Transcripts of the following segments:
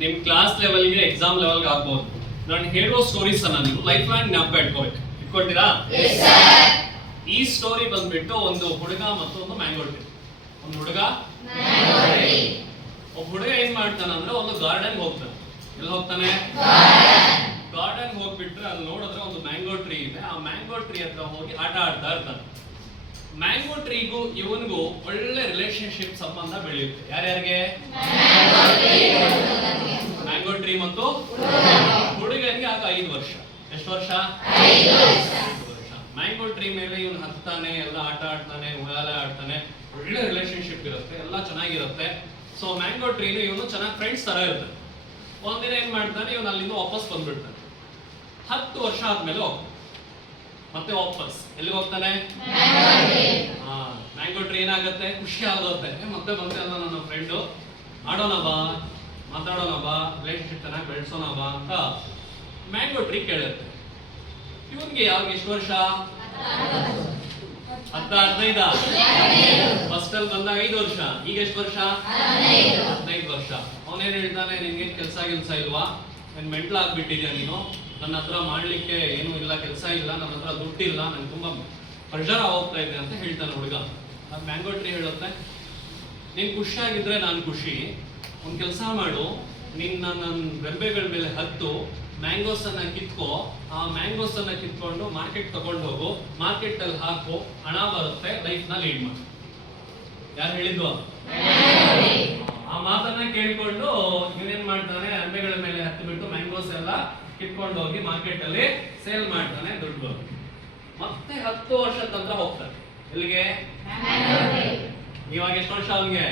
ನಿಮ್ ಕ್ಲಾಸ್ ಲೆವೆಲ್ಗೆ ಎಕ್ಸಾಮ್ ಲೆವೆಲ್ಗೆ ಆಗ್ಬೋದು. ನಾನು ಹೇಳುವ ಸ್ಟೋರೀಸ್ ಅನ್ನ ನೀವು ಲೈಫ್ ಲಾಂಗ್ ಜ್ಞಾಪಕ ಇಟ್ಕೋಬೇಕು. ಇಟ್ಕೊಳ್ತೀರಾ? ಈ ಸ್ಟೋರಿ ಬಂದ್ಬಿಟ್ಟು ಒಂದು ಹುಡುಗ ಮತ್ತು ಒಂದು ಮ್ಯಾಂಗೋ ಟ್ರೀ. ಒಂದು ಹುಡುಗ ಒಬ್ಬ ಹುಡುಗ ಏನ್ ಮಾಡ್ತಾನೆ ಅಂದ್ರೆ ಒಂದು ಗಾರ್ಡನ್ ಹೋಗ್ತಾನೆ. ಎಲ್ಲಿ ಹೋಗ್ತಾನೆ? ಗಾರ್ಡನ್ ಹೋಗ್ಬಿಟ್ರೆ ಅಲ್ಲಿ ನೋಡಿದ್ರೆ ಒಂದು ಮ್ಯಾಂಗೋ ಟ್ರೀ ಇದೆ. ಆ ಮ್ಯಾಂಗೋ ಟ್ರೀ ಹತ್ರ ಹೋಗಿ ಆಟ ಆಡ್ತಾ ಇರ್ತಾನೆ. ಮ್ಯಾಂಗೋ ಟ್ರೀಗೂ ಇವನ್ಗೂ ಒಳ್ಳೆ ರಿಲೇಶನ್ಶಿಪ್ ಸಂಬಂಧ ಬೆಳೆಯುತ್ತೆ. ಯಾರ್ಯಾರಿಗೆ? ಮ್ಯಾಂಗೋ ಟ್ರೀ ಮತ್ತು ಹುಡುಗನಿಗೆ ಆಗ 5 ವರ್ಷ. ಎಷ್ಟು ವರ್ಷ? 5 ವರ್ಷ. ಮ್ಯಾಂಗೋ ಟ್ರೀ ಮೇಲೆ ಇವನು ಹತ್ತಾನೆ, ಎಲ್ಲ ಆಟ ಆಡ್ತಾನೆ, ಉಗಾಲೆ ಆಡ್ತಾನೆ, ಒಳ್ಳೆ ರಿಲೇಶನ್ಶಿಪ್ ಇರುತ್ತೆ, ಎಲ್ಲ ಚೆನ್ನಾಗಿರುತ್ತೆ. ಸೊ ಮ್ಯಾಂಗೋ ಟ್ರೀನು ಇವನು ಚೆನ್ನಾಗಿ ಫ್ರೆಂಡ್ಸ್ ತರ ಇರ್ತಾನೆ. ಒಂದಿನ ಏನ್ ಮಾಡ್ತಾನೆ, ಇವನು ಅಲ್ಲಿಂದ ವಾಪಸ್ ಬಂದ್ಬಿಡ್ತಾನೆ. 10 ವರ್ಷ ಆದ್ಮೇಲೆ ಹೋಗ್ತಾನೆ. ಮತ್ತೆ ವಾಪಸ್ ಎಲ್ಲಿಗೆ ಹೋಗ್ತಾನೆ? ಮ್ಯಾಂಗೋ ಟ್ರೀ ಏನಾಗುತ್ತೆ, ಖುಷಿ ಆಗುತ್ತೆ. ಮತ್ತೆ ಬಂದೆಲ್ಲ ನನ್ನ ಫ್ರೆಂಡು, ಆಡೋಣ ಬಾ, ಮಾತಾಡೋಣ ಬಾ, ರಿಲೇಶನ್ಶಿಪ್ ಚೆನ್ನಾಗಿ ಬೆಳೆಸೋಣ ಬಾ ಅಂತ ಮ್ಯಾಂಗೋ ಟ್ರೀ ಕೇಳುತ್ತೆ. ಇವನ್ಗೆ ಯಾವಾಗ ಎಷ್ಟು ವರ್ಷ? 15. ಫಸ್ಟ್ ಅಲ್ಲಿ ಬಂದಾಗ 5 ವರ್ಷ. ಈಗ ಎಷ್ಟು ವರ್ಷ? 15 ವರ್ಷ. ಅವನೇನ್ ಹೇಳ್ತಾನೆ, ನಿನ್ಗೆ ಕೆಲಸ ಇಲ್ವಾ? ನನ್ ಮೆಂಟ್ಲ್ ಆಗ್ಬಿಟ್ಟಿದ್ಯಾ ನೀನು? ನನ್ನ ಹತ್ರ ಮಾಡ್ಲಿಕ್ಕೆ ಏನೂ ಇಲ್ಲ, ಕೆಲಸ ಇಲ್ಲ, ನನ್ನ ಹತ್ರ ದುಡ್ಡಿಲ್ಲ, ನಂಗೆ ತುಂಬಾ ಪ್ರೆಷರ್ ಹೋಗ್ತಾ ಇದೆ ಅಂತ ಹೇಳ್ತಾನೆ ಹುಡುಗ. ಮ್ಯಾಂಗೋ ಟ್ರೀ ಹೇಳುತ್ತೆ, ನೀನ್ ಖುಷಿಯಾಗಿದ್ರೆ ನಾನು ಖುಷಿ. ಒಂದ್ ಕೆಲಸ ಮಾಡು, ನಿನ್ನ ನನ್ನ ರೆಂಬೆಗಳ ಮೇಲೆ ಹತ್ತು, ಮ್ಯಾಂಗೋಸ್ ಅನ್ನ ಕಿತ್ಕೋ. ಆ ಮ್ಯಾಂಗೋಸ್ ಅನ್ನ ಕಿತ್ಕೊಂಡು ಮಾರ್ಕೆಟ್ ತಗೊಂಡು ಹೋಗು, ಮಾರ್ಕೆಟ್ ಅಲ್ಲಿ ಹಾಕು, ಹಣ ಬರುತ್ತೆ, ಲೈಫ್ ನ ಲೀಡ್ ಮಾಡು. ಯಾರು ಹೇಳಿದ್ವು? ಆ ಮಾತನ್ನ ಕೇಳ್ಕೊಂಡು ಇವನೇನ್ ಮಾಡ್ತಾನೆ, ರೆಂಬೆಗಳ ಮೇಲೆ ಹತ್ತು ಬಿಟ್ಟು ಮ್ಯಾಂಗೋಸ್ ಎಲ್ಲ ಕಿತ್ಕೊಂಡು ಹೋಗಿ ಮಾರ್ಕೆಟ್ ಅಲ್ಲಿ ಸೇಲ್ ಮಾಡ್ತಾನೆ, ದುಡ್ಡು ಬರುತ್ತೆ. ಮತ್ತೆ 10 ವರ್ಷ ತಂತ್ರ ಹೋಗ್ತಾನೆ. ಎಲ್ಲಿಗೆ? ಇವಾಗ ಎಷ್ಟು ವರ್ಷ ಅವನಿಗೆ?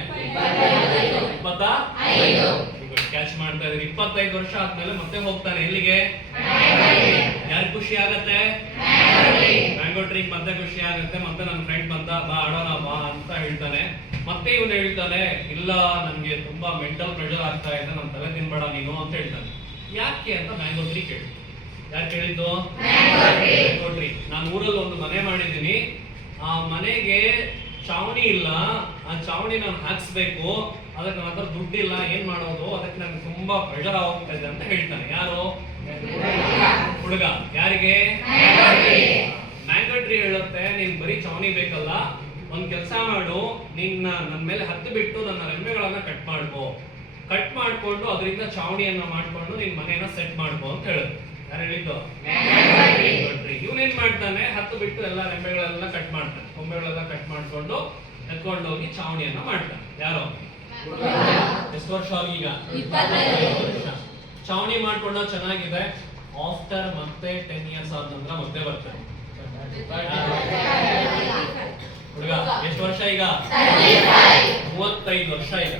25. ಕ್ಯಾಚ್ ಮಾಡ್ತಾ ಇದ್ರಿ. 25 ವರ್ಷ ಆದ್ಮೇಲೆ ಮತ್ತೆ ಹೋಗ್ತಾನೆ. ಎಲ್ಲಿಗೆ? ಯಾರು ಖುಷಿ ಆಗತ್ತೆ? ಮ್ಯಾಂಗೋ ಟ್ರೀ ಮತ್ತೆ ಖುಷಿ ಆಗತ್ತೆ. ಮತ್ತೆ ನನ್ನ ಫ್ರೆಂಡ್ ಬಂದ, ಬಾ ಆಡೋಣ ಬಾ ಅಂತ ಹೇಳ್ತಾನೆ. ಮತ್ತೆ ಇವನು ಹೇಳ್ತಾನೆ, ಇಲ್ಲ ನನ್ಗೆ ತುಂಬಾ ಮೆಂಟಲ್ ಪ್ರೆಷರ್ ಆಗ್ತಾ ಇದೆ, ನನ್ ತಲೆ ತಿನ್ಬೇಡ ನೀನು ಅಂತ ಹೇಳ್ತಾನೆ. ಯಾಕೆ ಅಂತ ಮ್ಯಾಂಗೋ ಟ್ರೀ ಕೇಳಿ. ಯಾರು ಕೇಳಿದ್ದು? Mango tree. ನಾನು ಊರಲ್ಲಿ ಒಂದು ಮನೆ ಮಾಡಿದ್ದೀನಿ, ಆ ಮನೆಗೆ ಚಾವಣಿ ಇಲ್ಲ, ಆ ಚಾವಣಿ ನಾನು ಹಾಕ್ಸ್ಬೇಕು, ಅದಕ್ಕೆ ನನ್ನ ಹತ್ರ ದುಡ್ಡಿಲ್ಲ, ಏನ್ ಮಾಡೋದು, ಅದಕ್ಕೆ ನನ್ಗೆ ತುಂಬಾ ಪ್ರೆಷರ್ ಆಗ್ತಾ ಇದೆ ಅಂತ ಹೇಳ್ತಾನೆ. ಯಾರು? ಹುಡುಗ. ಯಾರಿಗೆ? ಮ್ಯಾಂಗೋ ಟ್ರೀ ಹೇಳುತ್ತೆ, ನೀನ್ ಬರೀ ಚಾವಣಿ ಬೇಕಲ್ಲ, ಒಂದ್ ಕೆಲಸ ಮಾಡು, ನನ್ನ ಮೇಲೆ ಹತ್ತು ಬಿಟ್ಟು ನನ್ನ ರೆಂಬೆಗಳನ್ನ ಕಟ್ ಮಾಡ್ಕೋ, ಕಟ್ ಮಾಡ್ಕೊಂಡು ಅದರಿಂದ ಚಾವಣಿಯನ್ನ ಮಾಡ್ಕೊಂಡು ನಿನ್ ಮನೆಯನ್ನ ಸೆಟ್ ಮಾಡ್ಕೋ ಅಂತ ಹೇಳುತ್ತೆ. ಯಾರು ಹೇಳಿದ್ದು? ಇವನೇನ್ ಮಾಡ್ತಾನೆ, ಹತ್ತು ಬಿಟ್ಟು ಎಲ್ಲ ರೆಂಬೆಗಳೆಲ್ಲ ಕಟ್ ಮಾಡ್ತಾನೆ, ಕೊಂಬೆಗಳೆಲ್ಲ ಕಟ್ ಮಾಡ್ಕೊಂಡು ಎತ್ಕೊಂಡು ಹೋಗಿ ಚಾವಣಿಯನ್ನ ಮಾಡ್ತಾನೆ. ಯಾರು? ಎಷ್ಟು ವರ್ಷ ಈಗ? 25 ವರ್ಷ. ಚಾವಣಿ ಮಾಡ್ಕೊಂಡ ಚೆನ್ನಾಗಿದೆ. ಆಫ್ಟರ್ ಮತ್ತೆ 10 ಇಯರ್ಸ್ ಆದ ನಂತರ ಮತ್ತೆ ಬರ್ತಾನೆ ಹುಡುಗ. ಎಷ್ಟು ವರ್ಷ ಈಗ? 35 ವರ್ಷ ಈಗ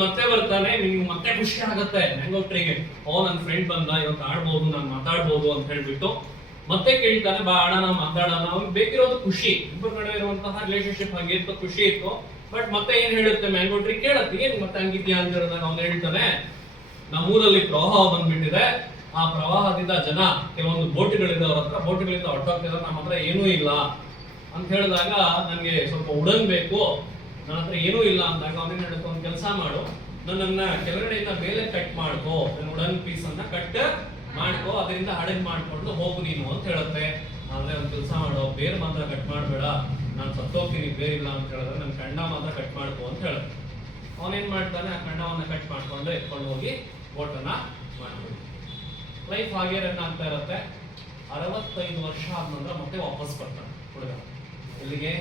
ಮತ್ತೆ ಬರ್ತಾನೆ. ನಿಮ್ಗೆ ಮತ್ತೆ ಖುಷಿ ಆಗತ್ತೆ ಮ್ಯಾಂಗೋ ಟ್ರೀಗೆ. ನನ್ನ ಫ್ರೆಂಡ್ ಬಂದ, ಇವತ್ತು ಆಡ್ಬೋದು, ನಾನು ಮಾತಾಡ್ಬೋದು ಅಂತ ಹೇಳ್ಬಿಟ್ಟು ಮತ್ತೆ ಕೇಳ್ತಾನೆ, ಬಾ ಆಡೋಣ, ಮಾತಾಡೋಣ. ಅವ್ನಿಗೆ ಬೇಕಿರೋದು ಖುಷಿ, ಇಬ್ಬರ ನಡುವೆ ಇರುವಂತಹ ರಿಲೇಶನ್ಶಿಪ್ ಹಾಗೆ ಇತ್ತು, ಖುಷಿ ಇತ್ತು. ಬಟ್ ಮತ್ತೆ ಏನ್ ಹೇಳುತ್ತೆ ಮ್ಯಾಂಗೋ ಟ್ರೀ, ಕೇಳತ್ತೆ, ಏನ್ ಮತ್ತೆ ಹಂಗಿದ್ಯಾ ಅಂತ ಹೇಳಿದಾಗ ಅವ್ನು ಹೇಳ್ತಾನೆ, ನಮ್ಮೂರಲ್ಲಿ ಪ್ರವಾಹ ಬಂದ್ಬಿಟ್ಟಿದೆ, ಆ ಪ್ರವಾಹದಿಂದ ಜನ ಕೆಲವೊಂದು ಬೋಟ್ಗಳಿದೆ, ಅವ್ರ ಹತ್ರ ಬೋಟ್ಗಳಿಂದ ಹೊರಟೋಗ್ತಿದ್ದಾರೆ, ನಮ್ಮ ಹತ್ರ ಏನೂ ಇಲ್ಲ ಅಂತ ಹೇಳಿದಾಗ ನನ್ಗೆ ಸ್ವಲ್ಪ ಉಡನ್ ಬೇಕು, ನನ್ನ ಹತ್ರ ಏನೂ ಇಲ್ಲ ಅಂದಾಗ ಅವನೇನ್ ಹೇಳುತ್ತೆ, ಒಂದು ಕೆಲಸ ಮಾಡು, ನನ್ನನ್ನ ಕೆಳಗಡೆಯಿಂದ ಮೇಲೆ ಕಟ್ ಮಾಡ್ಕೋ, ಉಡನ್ ಪೀಸ್ ಅನ್ನ ಕಟ್ ಮಾಡ್ಕೋ, ಅದರಿಂದ ಹಡಗ್ ಮಾಡ್ಕೊಂಡು ಹೋಗು ನೀನು ಅಂತ ಹೇಳುತ್ತೆ. ಆದ್ರೆ ಒಂದು ಕೆಲಸ ಮಾಡು, ಬೇರೆ ಮಾತ್ರ ಕಟ್ ಮಾಡಬೇಡ, ನಾನು ಸತ್ತೋಗ್ತೀನಿ ಬೇರಿಲ್ಲ ಅಂತ ಹೇಳಿದ್ರೆ, ನನ್ನ ಕಂಡ ಮಾತ್ರ ಕಟ್ ಮಾಡ್ಕೋ ಅಂತ ಹೇಳುತ್ತೆ. ಅವನೇನ್ ಮಾಡ್ತಾನೆ, ಆ ಕಂಡವನ್ನ ಕಟ್ ಮಾಡ್ಕೊಂಡು ಎತ್ಕೊಂಡು ಹೋಗಿ ಬೋಟನ್ನ ಮಾಡ್ಕೊಂಡು ಲೈಫ್ ಹಾಗೆ ರನ್ ಆಗ್ತಾ ಇರುತ್ತೆ. 65 ವರ್ಷ ಆದ ನಂತರ ಮತ್ತೆ ವಾಪಸ್ ಬರ್ತಾನೆ ಹುಡುಗ. ಎಲ್ಲಿಗೆ?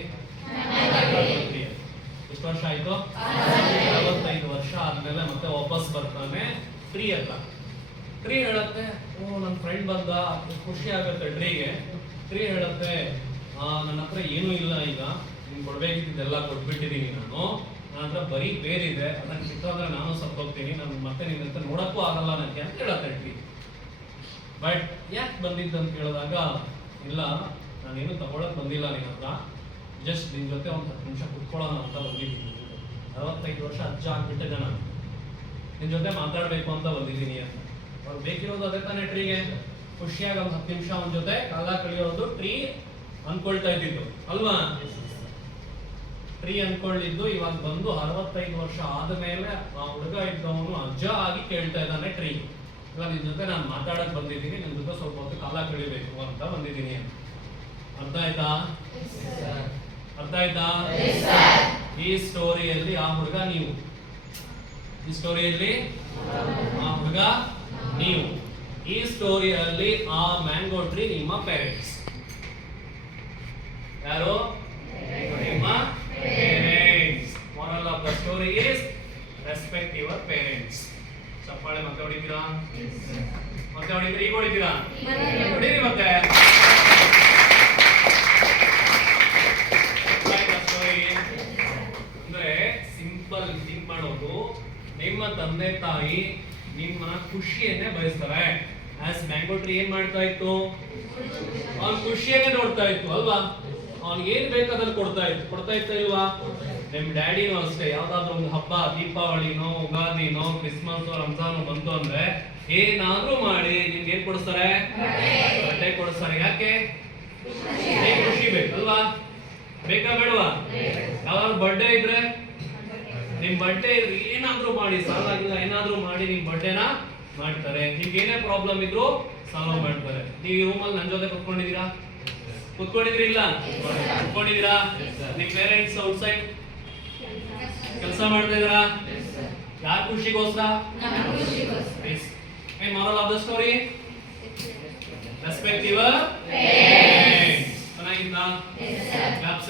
ಎಷ್ಟು ವರ್ಷ ಆಯ್ತು? 65 ವರ್ಷ ಆದ್ಮೇಲೆ ಮತ್ತೆ ವಾಪಸ್ ಬರ್ತಾನೆ ಟ್ರೀ ಹತ್ರ. ಟ್ರೀ ಹೇಳುತ್ತೆ, ನನ್ನ ಫ್ರೆಂಡ್ ಬಂದ, ಖುಷಿ ಆಗುತ್ತೆ ಟ್ರೀಗೆ. ಟ್ರೀ ಹೇಳುತ್ತೆ, ನನ್ನ ಹತ್ರ ಏನೂ ಇಲ್ಲ, ಈಗ ನಿನ್ ಕೊಡ್ಬೇಕಿದ್ದೆಲ್ಲ ಕೊಟ್ಬಿಟ್ಟಿದೀನಿ, ನನ್ನ ಹತ್ರ ಬರೀ ಬೇರಿದೆ, ಅದನ್ನ ಕಿತ್ತೋದ್ರೆ ನಾನು ಸತ್ತೋಗ್ತೀನಿ, ನಾನು ಮತ್ತೆ ನಿನ್ನ ಹತ್ರ ನೋಡಕ್ಕೂ ಆಗಲ್ಲ ನನಗೆ ಅಂತ ಹೇಳತ್ತೆ ಟ್ರೀ. ಬಟ್ ಯಾಕೆ ಬಂದಿದ್ದು ಅಂತ ಕೇಳಿದಾಗ, ಇಲ್ಲ ನಾನೇನು ತಗೊಳಕ್ ಬಂದಿಲ್ಲ ನಿನ್ನ ಹತ್ರ, ಜಸ್ಟ್ ನಿನ್ ಜೊತೆ ಒಂದು 10 ನಿಮಿಷ ಕುತ್ಕೊಳ್ಳೋಣ ಅಂತ ಬಂದಿದ್ದೀನಿ. 65 ವರ್ಷ ಅಜ್ಜ ಆಗ್ಬಿಟ್ಟಿದ್ದೆ, ನಾನು ನಿನ್ ಜೊತೆ ಮಾತಾಡ್ಬೇಕು ಅಂತ ಬಂದಿದ್ದೀನಿ ಅಂತ. ಅವ್ರು ಬೇಕಿರೋದು ಅದೇ ತಾನೇ ಟ್ರೀಗೆ, ಖುಷಿಯಾಗಿ ಒಂದು 10 ನಿಮಿಷ ಅವನ ಜೊತೆ ಕಾಲ ಕಳೆಯೋದು ಟ್ರೀ ಅನ್ಕೊಳ್ತಾ ಇದ್ದಿದ್ದು ಅಲ್ವಾ? ಟ್ರೀ ಅನ್ಕೊಳ್ಳಿದ್ದು ಇವಾಗ ಬಂದು 65 ವರ್ಷ ಆದ್ಮೇಲೆ ಆ ಹುಡುಗ ಇದ್ದವನು ಅಜ್ಜ ಆಗಿ ಕೇಳ್ತಾ ಇವಾಗ ನಿನ್ ಜೊತೆ ನಾನು ಮಾತಾಡಕ್ ಬಂದಿದ್ದೀನಿ, ನಿನ್ ಜೊತೆ ಸ್ವಲ್ಪ ಹೊತ್ತು ಕಾಲ ಕಳಿಬೇಕು ಅಂತ ಬಂದಿದ್ದೀನಿ. ಅರ್ಥ ಆಯ್ತಾ? ಅರ್ಥ ಆಯ್ತಾ? ಈ ಸ್ಟೋರಿಯಲ್ಲಿ ಆ ಹುಡುಗ ನೀವು, ಈ ಸ್ಟೋರಿಯಲ್ಲಿ ಆ ಹುಡುಗ ನೀವು, ಈ ಸ್ಟೋರಿಯಲ್ಲಿ ಆ ಮ್ಯಾಂಗೋ ಟ್ರೀ ನಿಮ್ಮ ಪೇರೆಂಟ್ಸ್. ಯಾರು? ನಿಮ್ಮ parents. moral of the story is respect your parents. ಚಪ್ಪಾಳೆ ಮತ್ತೆ ಹೊಡಿತೀರಾ? ಮತ್ತೆ ಹೊಡಿತೀರಾ? ಈಗ ಹೊಡಿತೀರಾ? ಹೊಡೀರಿ ಮತ್ತೆ. ಅಂದ್ರೆ ಸಿಂಪಲ್ ಥಿಂಕ್ ಮಾಡೋದು, ನಿಮ್ಮ ತಂದೆ ತಾಯಿ ನಿಮ್ಮ ಖುಷಿಯನ್ನೇ ಬಯಸ್ತಾರೆ. ಆಸ್ ಮ್ಯಾಂಗೋ ಟ್ರೀ ಏನ್ ಮಾಡ್ತಾ ಇತ್ತು? ಅವ್ನ ಖುಷಿಯನ್ನೇ ನೋಡ್ತಾ ಇತ್ತು ಅಲ್ವಾ? ಅವ್ನಿಗೆ ಏನ್ ಬೇಕಾದಲ್ಲಿ ಕೊಡ್ತಾ ಇತ್ತ ಇಲ್ವಾ? ನಿಮ್ ಡ್ಯಾಡಿನೂ ಅಷ್ಟೇ, ಯಾವ್ದಾದ್ರು ಒಂದು ಹಬ್ಬ, ದೀಪಾವಳಿನೋ, ಉಗಾದಿನೋ, ಕ್ರಿಸ್ಮಸ್, ರಂಜಾನ್ ಬಂತು ಅಂದ್ರೆ ಏನಾದ್ರೂ ಮಾಡಿ ನಿಮ್ಗೆ ಏನ್ ಕೊಡಿಸ್ತಾರೆ? ಬಟ್ಟೆ ಕೊಡಿಸ್ತಾರೆ. ಯಾಕೆ? ಖುಷಿ ಬೇಕಲ್ವಾ? ಬೇಕಾ ಬೇಡವಾ? ಯಾವ್ದಾದ್ರು ಬರ್ಡೇ ಇದ್ರೆ, ನಿಮ್ ಬರ್ಡೇ ಇದ್ರೆ ಏನಾದ್ರೂ ಮಾಡಿ, ಸಾಲ ಆಗಿಲ್ಲ ಏನಾದ್ರೂ ಮಾಡಿ ನಿಮ್ ಬರ್ಡೇನ ಮಾಡ್ತಾರೆ. ನಿಮ್ಗೆ ಏನೇ ಪ್ರಾಬ್ಲಮ್ ಇದ್ರು ಸಾಲ್ವ್ ಮಾಡ್ತಾರೆ. ನೀವು ಈ ರೂಮಲ್ಲಿ ನನ್ನ ಜೊತೆ ಕುತ್ಕೊಂಡಿದ್ದೀರಾ? ಕುತ್ಕೊಂಡಿದ್ರಿ ಇಲ್ಲ? ಕುತ್ಕೊಂಡಿದ್ದೀರಾ? ನಿಮ್ ಪೇರೆಂಟ್ಸ್ ಔಟ್ಸೈಡ್ ಕೆಲಸ ಮಾಡ್ತಾ ಇದ್ದೀರಾ? ಯಾರ ಖುಷಿಗೋಸ್ಕರ? moral of the story, respect your parents. ಚೆನ್ನಾಗಿತ್ತಾ? Claps.